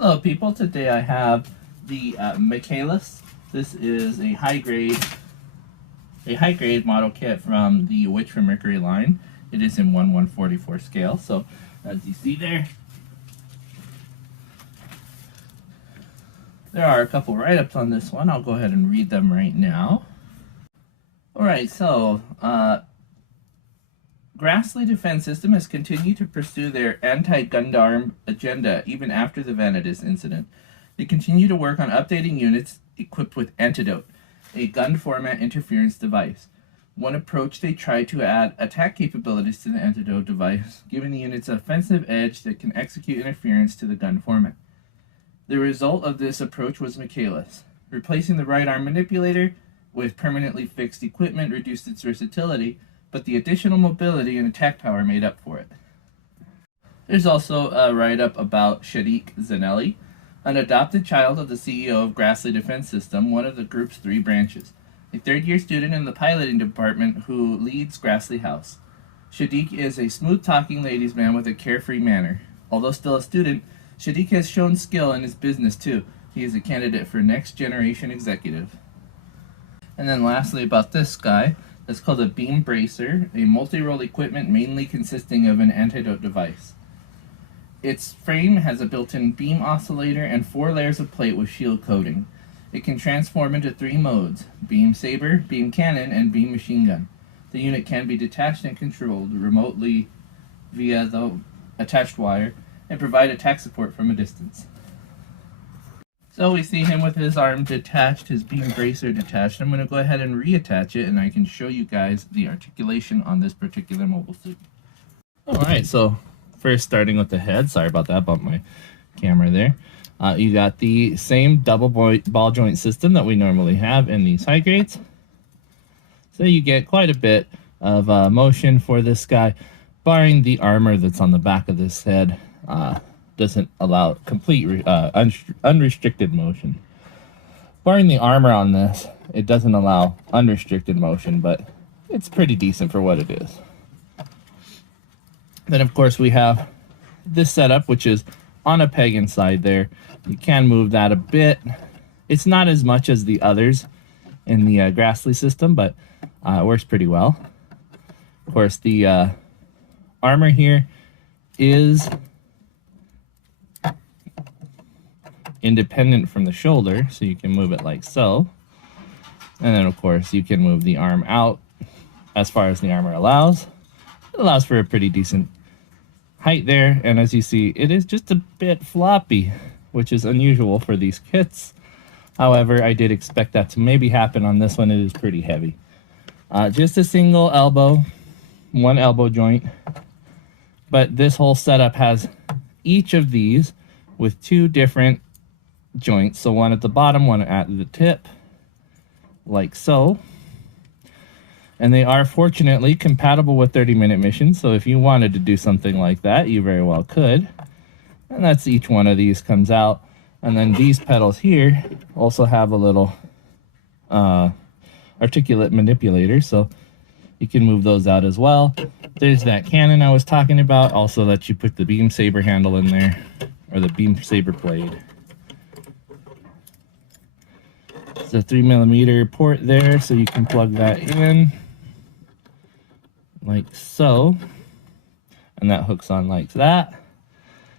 Hello people, today I have the Michaelis. This is a high grade model kit from the Witch From Mercury line. It is in 1/144 scale, so as you see there are a couple write-ups on this one. I'll go ahead and read them right now. Alright, so Grassley Defense System has continued to pursue their anti-Gundam agenda even after the Vanadis incident. They continue to work on updating units equipped with Antidote, a gun format interference device. One approach, they try to add attack capabilities to the Antidote device, giving the units an offensive edge that can execute interference to the gun format. The result of this approach was Michaelis. Replacing the right arm manipulator with permanently fixed equipment reduced its versatility, but the additional mobility and attack power made up for it. There's also a write-up about Shadiq Zanelli, an adopted child of the CEO of Grassley Defense System, one of the group's 3 branches, a third-year student in the piloting department who leads Grassley House. Shadiq is a smooth-talking ladies' man with a carefree manner. Although still a student, Shadiq has shown skill in his business too. He is a candidate for next-generation executive. And then lastly about this guy, it's called a beam bracer, a multi-role equipment mainly consisting of an antidote device. Its frame has a built-in beam oscillator and 4 layers of plate with shield coating. It can transform into 3 modes: beam saber, beam cannon, and beam machine gun. The unit can be detached and controlled remotely via the attached wire and provide attack support from a distance. So we see him with his arm detached, his beam bracer detached. I'm going to go ahead and reattach it, and I can show you guys the articulation on this particular mobile suit. Alright, so first starting with the head. Sorry about that, bumped my camera there. You got the same double ball joint system that we normally have in these high grades. So you get quite a bit of motion for this guy, barring the armor that's on the back of this head. Doesn't allow complete unrestricted motion. Barring the armor on this, it doesn't allow unrestricted motion, but it's pretty decent for what it is. Then of course we have this setup, which is on a peg inside there. You can move that a bit. It's not as much as the others in the Grassley system, but it works pretty well. Of course, the armor here is independent from the shoulder, so you can move it like so. And then of course you can move the arm out as far as the armor allows. It allows for a pretty decent height there, and as you see, it is just a bit floppy, which is unusual for these kits. However, I did expect that to maybe happen on this one. It is pretty heavy. Just a single elbow, 1 elbow joint, but this whole setup has each of these with 2 different joints, so one at the bottom, one at the tip, like so. And they are fortunately compatible with 30-minute missions, so if you wanted to do something like that, you very well could. And that's each one of these comes out. And then these pedals here also have a little articulate manipulator, so you can move those out as well. There's that cannon I was talking about, also lets you put the beam saber handle in there, or the beam saber blade. It's a 3mm port there, so you can plug that in like so, and that hooks on like that.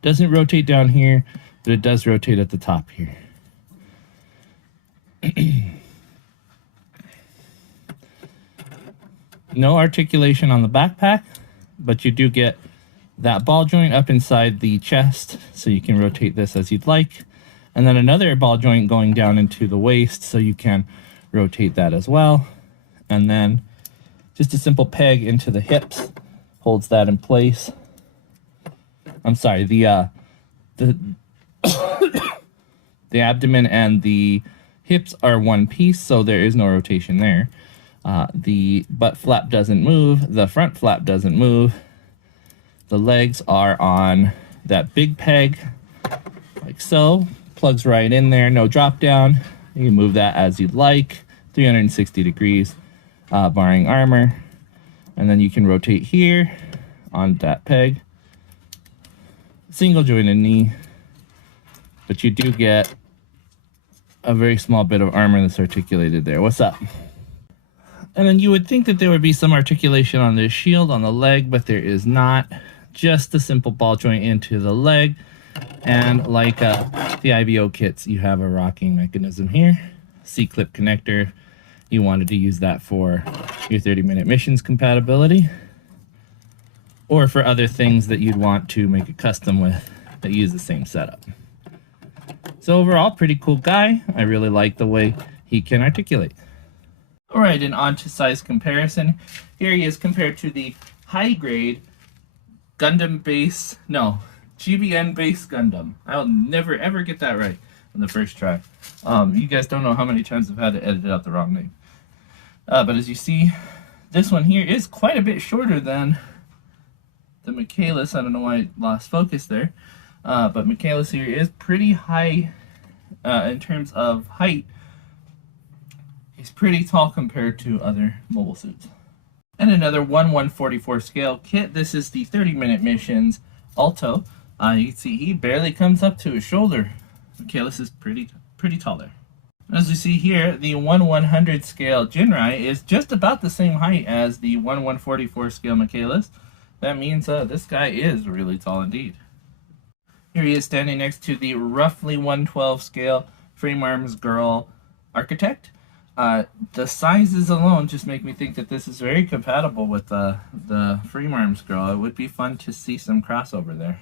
Doesn't rotate down here, but it does rotate at the top here. No articulation on the backpack, but you do get that ball joint up inside the chest, so you can rotate this as you'd like. And then another ball joint going down into the waist, so you can rotate that as well. And then just a simple peg into the hips holds that in place. I'm sorry, the the abdomen and the hips are one piece, so there is no rotation there. The butt flap doesn't move, the front flap doesn't move. The legs are on that big peg, like so. Plugs right in there, no drop down. You can move that as you'd like, 360 degrees, barring armor. And then you can rotate here on that peg. Single jointed knee, but you do get a very small bit of armor that's articulated there. What's up? And then you would think that there would be some articulation on this shield on the leg, but there is not. Just a simple ball joint into the leg. And like the IBO kits, you have a rocking mechanism here. C-clip connector. You wanted to use that for your 30-minute missions compatibility, or for other things that you'd want to make a custom with that use the same setup. So overall, pretty cool guy. I really like the way he can articulate. Alright, and on to size comparison. Here he is compared to the high-grade GBN base Gundam. I'll never ever get that right on the first try. You guys don't know how many times I've had to edit out the wrong name. But as you see, this one here is quite a bit shorter than the Michaelis. I don't know why I lost focus there. But Michaelis here is pretty high in terms of height. He's pretty tall compared to other mobile suits. And another 1/144 scale kit. This is the 30-minute missions Alto. You can see he barely comes up to his shoulder. Michaelis is pretty tall there. As you see here, the 1/100 scale Jinrai is just about the same height as the 1/144 scale Michaelis. That means this guy is really tall indeed. Here he is standing next to the roughly 112 scale Frame Arms Girl Architect. The sizes alone just make me think that this is very compatible with the Frame Arms Girl. It would be fun to see some crossover there.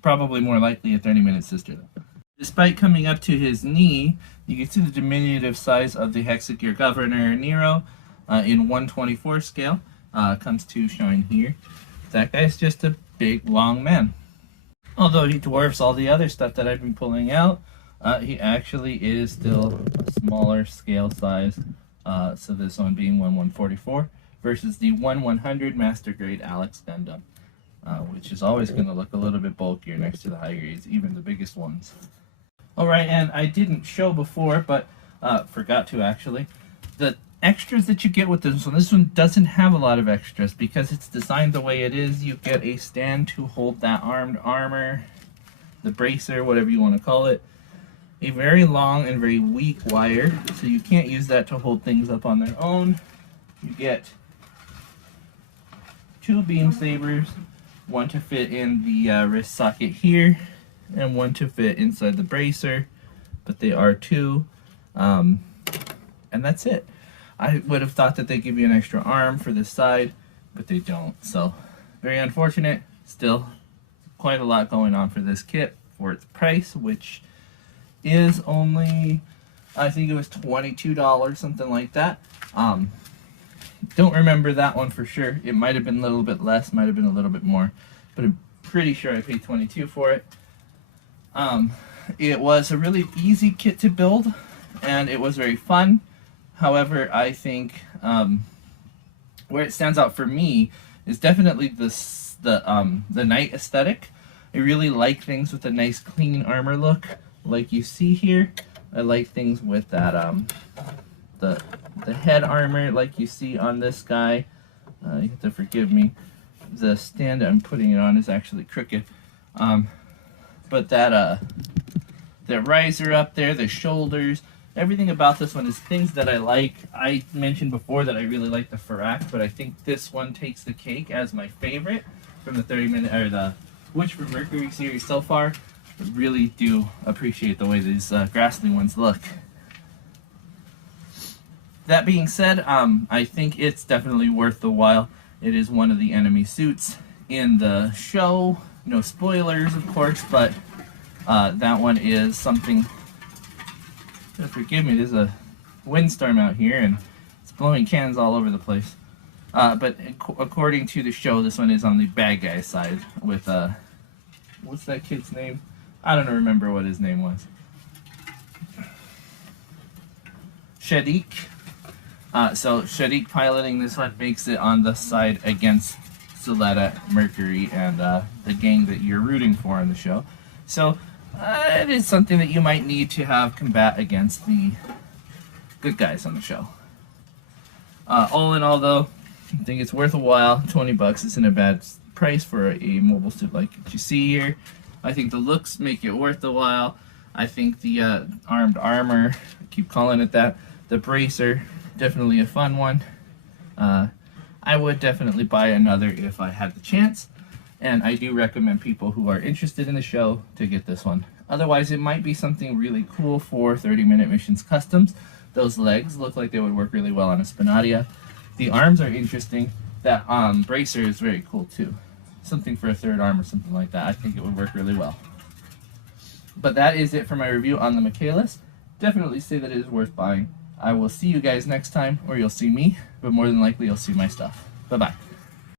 Probably more likely a 30-minute sister though. Despite coming up to his knee, you can see the diminutive size of the Hexagear Governor Nero in 124 scale. Comes to showing here. That guy's just a big, long man. Although he dwarfs all the other stuff that I've been pulling out, he actually is still a smaller scale size. So this one being 1/144 versus the 1/100 Master Grade Alex Gundam, which is always going to look a little bit bulkier next to the high grades, even the biggest ones. Alright, and I didn't show before, but forgot to actually. The extras that you get with this one doesn't have a lot of extras because it's designed the way it is. You get a stand to hold that armed armor, the bracer, whatever you want to call it. A very long and very weak wire, so you can't use that to hold things up on their own. You get 2 beam sabers, one to fit in the wrist socket here, and one to fit inside the bracer, but they are 2, and that's it. I would have thought that they give you an extra arm for this side, but they don't, so very unfortunate. Still quite a lot going on for this kit for its price, which is only, I think it was $22, something like that. Don't remember that one for sure. It might have been a little bit less, might have been a little bit more, but I'm pretty sure I paid $22 for it. It was a really easy kit to build, and it was very fun. However, I think where it stands out for me is definitely the knight aesthetic. I really like things with a nice clean armor look, like you see here. I like things with that the head armor, like you see on this guy. You have to forgive me. The stand I'm putting it on is actually crooked. But that riser up there, the shoulders, everything about this one is things that I like. I mentioned before that I really like the Farak, but I think this one takes the cake as my favorite from the 30-minute or the Witch From Mercury series so far. I really do appreciate the way these Grassley ones look. That being said, I think it's definitely worth the while. It is one of the enemy suits in the show. No spoilers, of course, but that one is something. Forgive me, there's a windstorm out here and it's blowing cans all over the place. But according to the show, this one is on the bad guy side with, what's that kid's name? I don't remember what his name was. Shadik. So Shadik piloting this one makes it on the side against Soletta, Mercury, and the gang that you're rooting for in the show. So it is something that you might need to have combat against the good guys on the show. All in all, though, I think it's worth a while. $20 isn't a bad price for a mobile suit like you see here. I think the looks make it worth the while. I think the armed armor, I keep calling it that, the bracer, definitely a fun one. I would definitely buy another if I had the chance, and I do recommend people who are interested in the show to get this one. Otherwise, it might be something really cool for 30-minute missions customs. Those legs look like they would work really well on a Spinadia. The arms are interesting. That bracer is very cool too. Something for a third arm or something like that. I think it would work really well. But that is it for my review on the Michaelis. Definitely say that it is worth buying. I will see you guys next time, or you'll see me, but more than likely you'll see my stuff. Bye-bye.